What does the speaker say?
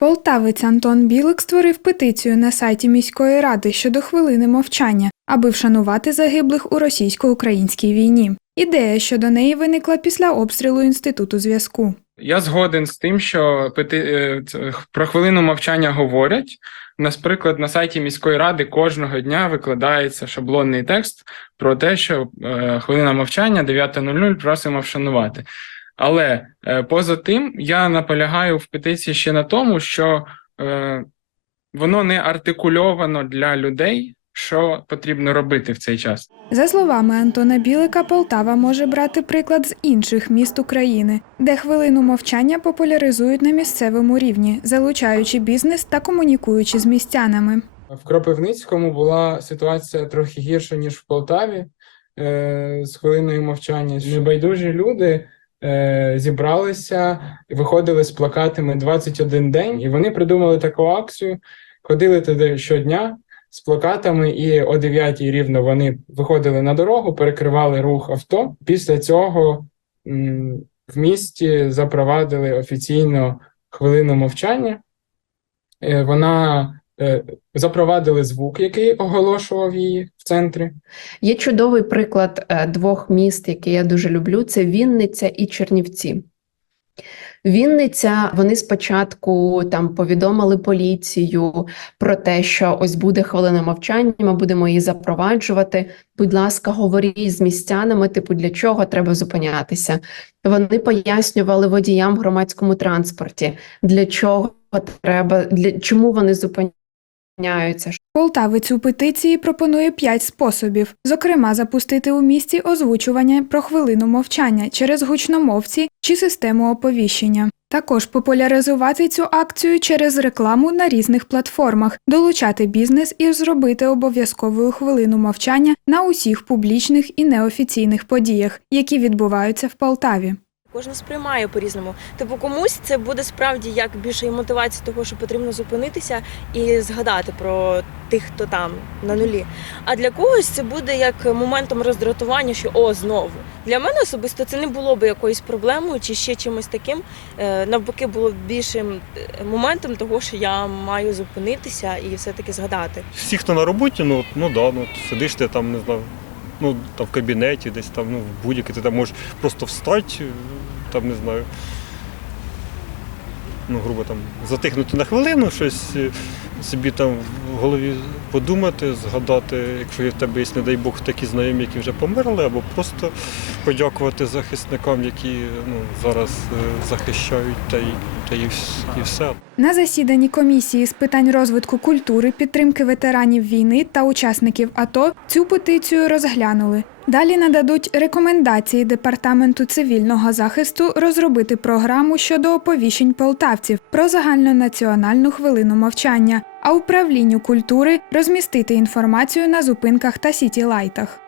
Полтавець Антон Білик створив петицію на сайті міської ради щодо хвилини мовчання, аби вшанувати загиблих у російсько-українській війні. Ідея щодо неї виникла після обстрілу інституту зв'язку. Я згоден з тим, що пети... е, про хвилину мовчання говорять. Наприклад, на сайті міської ради кожного дня викладається шаблонний текст про те, що е, хвилина мовчання 9.00 просимо вшанувати. Але е, поза тим, я наполягаю в петиції ще на тому, що е, воно не артикульовано для людей, що потрібно робити в цей час. За словами Антона Білика, Полтава може брати приклад з інших міст України, де хвилину мовчання популяризують на місцевому рівні, залучаючи бізнес та комунікуючи з містянами. В Кропивницькому була ситуація трохи гірша, ніж в Полтаві е, з хвилиною мовчання. Небайдужі люди е, зібралися, виходили з плакатами 21 день, і вони придумали таку акцію. Ходили туди щодня з плакатами, і о 9 рівно вони виходили на дорогу, перекривали рух авто. Після цього в місті запровадили офіційно хвилину мовчання. Е, Вона запровадили звук, який оголошував її в центрі. Є чудовий приклад е, двох міст, які я дуже люблю: це Вінниця і Чернівці. Вінниця, вони спочатку там повідомили поліцію про те, що ось буде хвилина мовчання, ми будемо її запроваджувати. Будь ласка, говоріть з містянами, типу, для чого треба зупинятися. Вони пояснювали водіям в громадському транспорті, для чого треба, для чому вони зупиняються, Полтавець у петиції пропонує п'ять способів, зокрема, запустити у місті озвучування про хвилину мовчання через гучномовці чи систему оповіщення. Також популяризувати цю акцію через рекламу на різних платформах, долучати бізнес і зробити обов'язковою хвилину мовчання на усіх публічних і неофіційних подіях, які відбуваються в Полтаві. Кожен сприймає по-різному. Типу, комусь це буде справді як більше і мотивація того, що потрібно зупинитися і згадати про тих, хто там на нулі. А для когось це буде як моментом роздратування, що о, знову. Для мене особисто це не було б якоюсь проблемою чи ще чимось таким. Е, Навпаки, було б більшим е, моментом того, що я маю зупинитися і все-таки згадати. Всі, хто на роботі, ну, ну да, ну сидиш ти там, не знаю, ну там в кабінеті, десь там, ну, в будь-який, ти там можеш просто встати, е, там, не знаю. Ну, грубо там, затихнути на хвилину, щось е, собі там в голові подумати, згадати, якщо в тебе є, не дай Бог, такі знайомі, які вже померли, або просто подякувати захисникам, які ну, зараз е, захищають, та й, та і все. На засіданні комісії з питань розвитку культури, підтримки ветеранів війни та учасників АТО цю петицію розглянули. Далі нададуть рекомендації департаменту цивільного захисту розробити програму щодо оповіщень полтавців про загальнонаціональну хвилину мовчання, а управлінню культури розмістити інформацію на зупинках та сітілайтах.